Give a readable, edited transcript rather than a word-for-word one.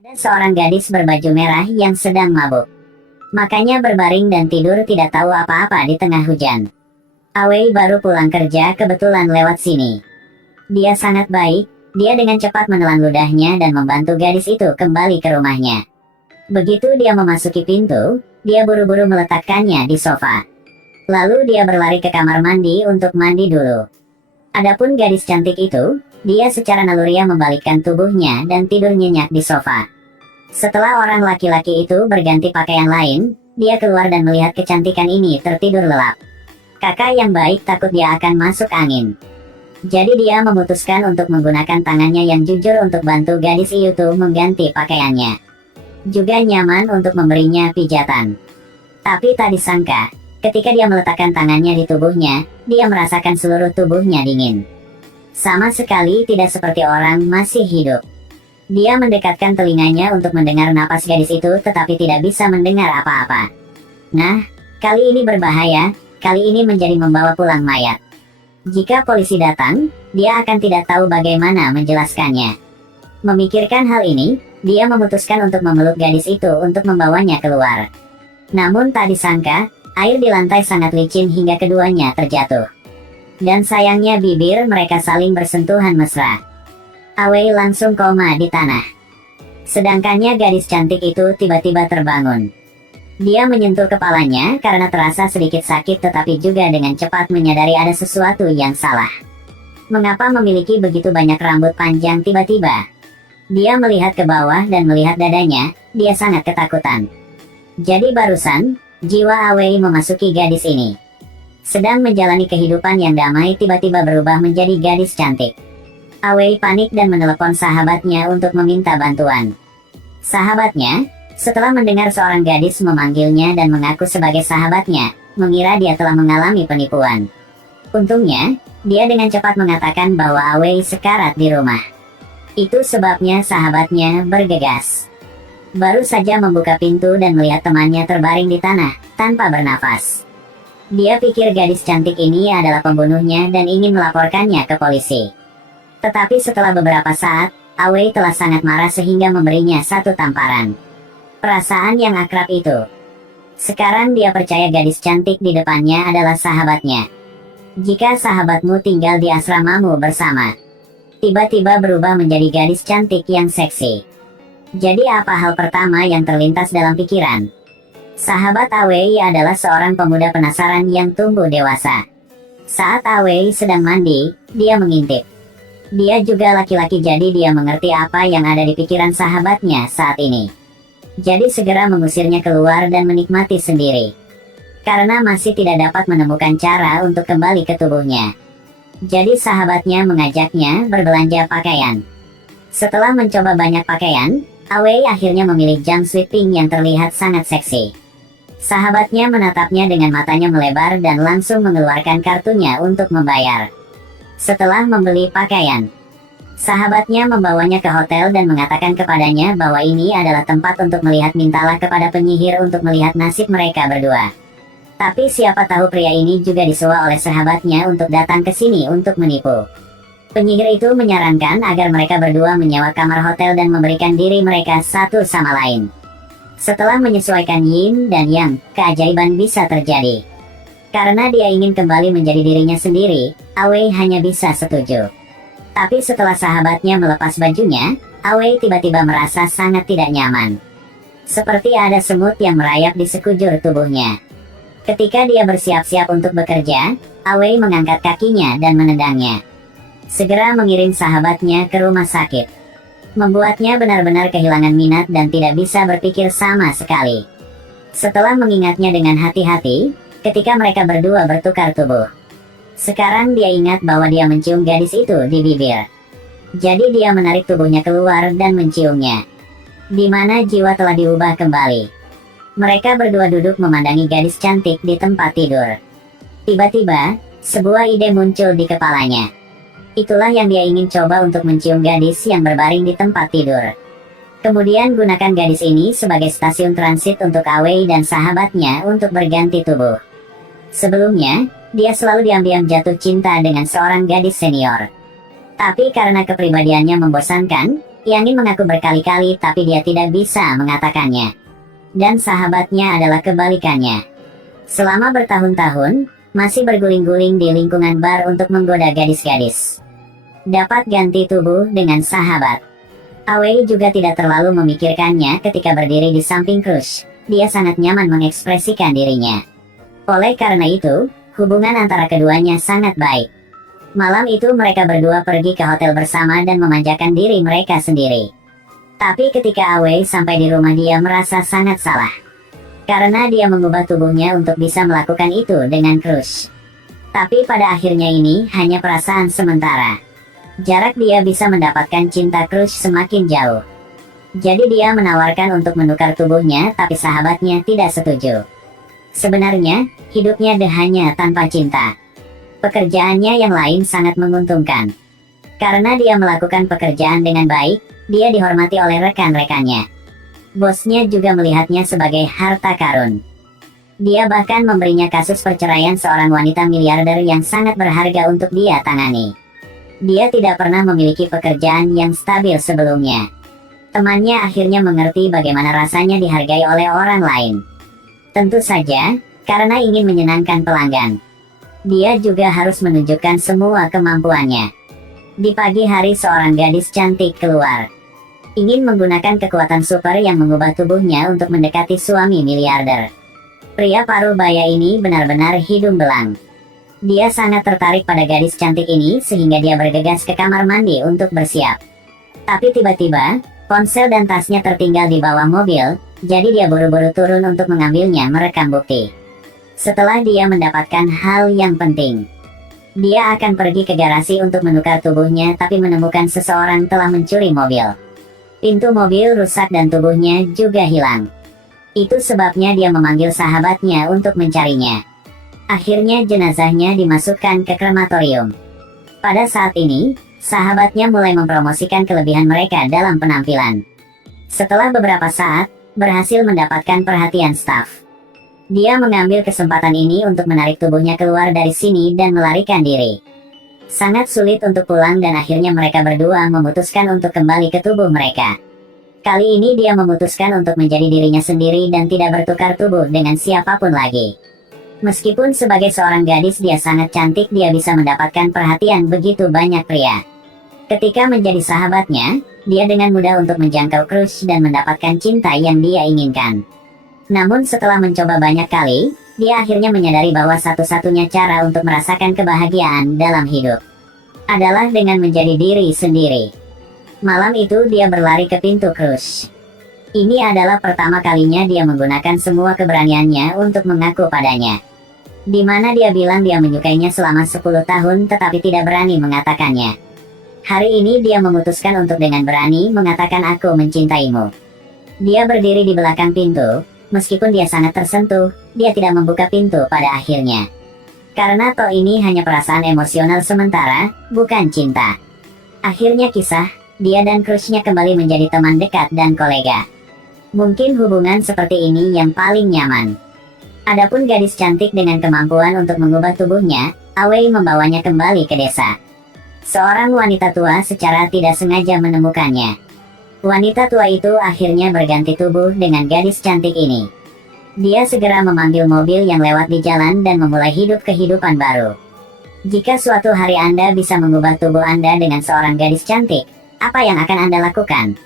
Ada seorang gadis berbaju merah yang sedang mabuk. Makanya berbaring dan tidur tidak tahu apa-apa di tengah hujan. Awei baru pulang kerja kebetulan lewat sini. Dia sangat baik, dia dengan cepat menelan ludahnya dan membantu gadis itu kembali ke rumahnya. Begitu dia memasuki pintu, dia buru-buru meletakkannya di sofa. Lalu dia berlari ke kamar mandi untuk mandi dulu. Adapun gadis cantik itu, dia secara naluriah membalikkan tubuhnya dan tidur nyenyak di sofa. Setelah orang laki-laki itu berganti pakaian lain, dia keluar dan melihat kecantikan ini tertidur lelap. Kakak yang baik takut dia akan masuk angin. Jadi dia memutuskan untuk menggunakan tangannya yang jujur untuk bantu gadis itu mengganti pakaiannya. Juga nyaman untuk memberinya pijatan. Tapi tak disangka, ketika dia meletakkan tangannya di tubuhnya, dia merasakan seluruh tubuhnya dingin. Sama sekali tidak seperti orang masih hidup. Dia mendekatkan telinganya untuk mendengar napas gadis itu tetapi tidak bisa mendengar apa-apa. Nah, kali ini berbahaya, kali ini menjadi membawa pulang mayat. Jika polisi datang, dia akan tidak tahu bagaimana menjelaskannya. Memikirkan hal ini, dia memutuskan untuk memeluk gadis itu untuk membawanya keluar. Namun tak disangka, air di lantai sangat licin hingga keduanya terjatuh. Dan sayangnya bibir mereka saling bersentuhan mesra. Awei langsung koma di tanah. Sedangkannya gadis cantik itu tiba-tiba terbangun. Dia menyentuh kepalanya karena terasa sedikit sakit tetapi juga dengan cepat menyadari ada sesuatu yang salah. Mengapa memiliki begitu banyak rambut panjang tiba-tiba? Dia melihat ke bawah dan melihat dadanya, dia sangat ketakutan. Jadi barusan, jiwa Awei memasuki gadis ini. Sedang menjalani kehidupan yang damai tiba-tiba berubah menjadi gadis cantik. Awei panik dan menelepon sahabatnya untuk meminta bantuan. Sahabatnya, setelah mendengar seorang gadis memanggilnya dan mengaku sebagai sahabatnya, mengira dia telah mengalami penipuan. Untungnya, dia dengan cepat mengatakan bahwa Awei sekarat di rumah. Itu sebabnya sahabatnya bergegas. Baru saja membuka pintu dan melihat temannya terbaring di tanah, tanpa bernafas. Dia pikir gadis cantik ini adalah pembunuhnya dan ingin melaporkannya ke polisi. Tetapi setelah beberapa saat, Awei telah sangat marah sehingga memberinya satu tamparan. Perasaan yang akrab itu. Sekarang dia percaya gadis cantik di depannya adalah sahabatnya. Jika sahabatmu tinggal di asramamu bersama, tiba-tiba berubah menjadi gadis cantik yang seksi. Jadi apa hal pertama yang terlintas dalam pikiran? Sahabat Awei adalah seorang pemuda penasaran yang tumbuh dewasa. Saat Awei sedang mandi, dia mengintip. Dia juga laki-laki jadi dia mengerti apa yang ada di pikiran sahabatnya saat ini. Jadi segera mengusirnya keluar dan menikmati sendiri. Karena masih tidak dapat menemukan cara untuk kembali ke tubuhnya. Jadi sahabatnya mengajaknya berbelanja pakaian. Setelah mencoba banyak pakaian, Awei akhirnya memilih jumpsuit pink yang terlihat sangat seksi. Sahabatnya menatapnya dengan matanya melebar dan langsung mengeluarkan kartunya untuk membayar. Setelah membeli pakaian, sahabatnya membawanya ke hotel dan mengatakan kepadanya bahwa ini adalah tempat untuk melihat mintalah kepada penyihir untuk melihat nasib mereka berdua. Tapi siapa tahu pria ini juga disuruh oleh sahabatnya untuk datang ke sini untuk menipu. Penyihir itu menyarankan agar mereka berdua menyewa kamar hotel dan memberikan diri mereka satu sama lain. Setelah menyesuaikan yin dan yang, keajaiban bisa terjadi. Karena dia ingin kembali menjadi dirinya sendiri, Awei hanya bisa setuju. Tapi setelah sahabatnya melepas bajunya, Awei tiba-tiba merasa sangat tidak nyaman. Seperti ada semut yang merayap di sekujur tubuhnya. Ketika dia bersiap-siap untuk bekerja, Awei mengangkat kakinya dan menendangnya. Segera mengirim sahabatnya ke rumah sakit. Membuatnya benar-benar kehilangan minat dan tidak bisa berpikir sama sekali. Setelah mengingatnya dengan hati-hati, ketika mereka berdua bertukar tubuh. Sekarang dia ingat bahwa dia mencium gadis itu di bibir. Jadi dia menarik tubuhnya keluar dan menciumnya. Di mana jiwa telah diubah kembali. Mereka berdua duduk memandangi gadis cantik di tempat tidur. Tiba-tiba, sebuah ide muncul di kepalanya. Itulah yang dia ingin coba untuk mencium gadis yang berbaring di tempat tidur. Kemudian gunakan gadis ini sebagai stasiun transit untuk Awei dan sahabatnya untuk berganti tubuh. Sebelumnya, dia selalu diam-diam jatuh cinta dengan seorang gadis senior. Tapi karena kepribadiannya membosankan, Yanin mengaku berkali-kali tapi dia tidak bisa mengatakannya. Dan sahabatnya adalah kebalikannya. Selama bertahun-tahun, masih berguling-guling di lingkungan bar untuk menggoda gadis-gadis. Dapat ganti tubuh dengan sahabat. Awei juga tidak terlalu memikirkannya ketika berdiri di samping Crush. Dia sangat nyaman mengekspresikan dirinya. Oleh karena itu, hubungan antara keduanya sangat baik. Malam itu mereka berdua pergi ke hotel bersama dan memanjakan diri mereka sendiri. Tapi ketika Awei sampai di rumah dia merasa sangat salah. Karena dia mengubah tubuhnya untuk bisa melakukan itu dengan Crush. Tapi pada akhirnya ini hanya perasaan sementara. Jarak dia bisa mendapatkan cinta Crush semakin jauh. Jadi dia menawarkan untuk menukar tubuhnya tapi sahabatnya tidak setuju. Sebenarnya, hidupnya hanya tanpa cinta. Pekerjaannya yang lain sangat menguntungkan. Karena dia melakukan pekerjaan dengan baik, dia dihormati oleh rekan-rekannya. Bosnya juga melihatnya sebagai harta karun. Dia bahkan memberinya kasus perceraian seorang wanita miliarder yang sangat berharga untuk dia tangani. Dia tidak pernah memiliki pekerjaan yang stabil sebelumnya. Temannya akhirnya mengerti bagaimana rasanya dihargai oleh orang lain. Tentu saja, karena ingin menyenangkan pelanggan. Dia juga harus menunjukkan semua kemampuannya. Di pagi hari seorang gadis cantik keluar. Ingin menggunakan kekuatan super yang mengubah tubuhnya untuk mendekati suami miliarder. Pria paruh baya ini benar-benar hidung belang. Dia sangat tertarik pada gadis cantik ini sehingga dia bergegas ke kamar mandi untuk bersiap. Tapi tiba-tiba, ponsel dan tasnya tertinggal di bawah mobil, jadi dia buru-buru turun untuk mengambilnya merekam bukti. Setelah dia mendapatkan hal yang penting, dia akan pergi ke garasi untuk menukar tubuhnya tapi menemukan seseorang telah mencuri mobil. Pintu mobil rusak dan tubuhnya juga hilang. Itu sebabnya dia memanggil sahabatnya untuk mencarinya. Akhirnya jenazahnya dimasukkan ke krematorium. Pada saat ini, sahabatnya mulai mempromosikan kelebihan mereka dalam penampilan. Setelah beberapa saat, berhasil mendapatkan perhatian staf. Dia mengambil kesempatan ini untuk menarik tubuhnya keluar dari sini dan melarikan diri. Sangat sulit untuk pulang dan akhirnya mereka berdua memutuskan untuk kembali ke tubuh mereka. Kali ini dia memutuskan untuk menjadi dirinya sendiri dan tidak bertukar tubuh dengan siapapun lagi. Meskipun sebagai seorang gadis dia sangat cantik, dia bisa mendapatkan perhatian begitu banyak pria. Ketika menjadi sahabatnya, dia dengan mudah untuk menjangkau Crush dan mendapatkan cinta yang dia inginkan. Namun setelah mencoba banyak kali, dia akhirnya menyadari bahwa satu-satunya cara untuk merasakan kebahagiaan dalam hidup adalah dengan menjadi diri sendiri. Malam itu dia berlari ke pintu Crush. Ini adalah pertama kalinya dia menggunakan semua keberaniannya untuk mengaku padanya. Di mana dia bilang dia menyukainya selama 10 tahun tetapi tidak berani mengatakannya. Hari ini dia memutuskan untuk dengan berani mengatakan aku mencintaimu. Dia berdiri di belakang pintu. Meskipun dia sangat tersentuh, dia tidak membuka pintu pada akhirnya. Karena toh ini hanya perasaan emosional sementara, bukan cinta. Akhirnya kisah, dia dan Crushnya kembali menjadi teman dekat dan kolega. Mungkin hubungan seperti ini yang paling nyaman. Adapun gadis cantik dengan kemampuan untuk mengubah tubuhnya, Awei membawanya kembali ke desa. Seorang wanita tua secara tidak sengaja menemukannya. Wanita tua itu akhirnya berganti tubuh dengan gadis cantik ini. Dia segera memanggil mobil yang lewat di jalan dan memulai hidup kehidupan baru. Jika suatu hari Anda bisa mengubah tubuh Anda dengan seorang gadis cantik, apa yang akan Anda lakukan?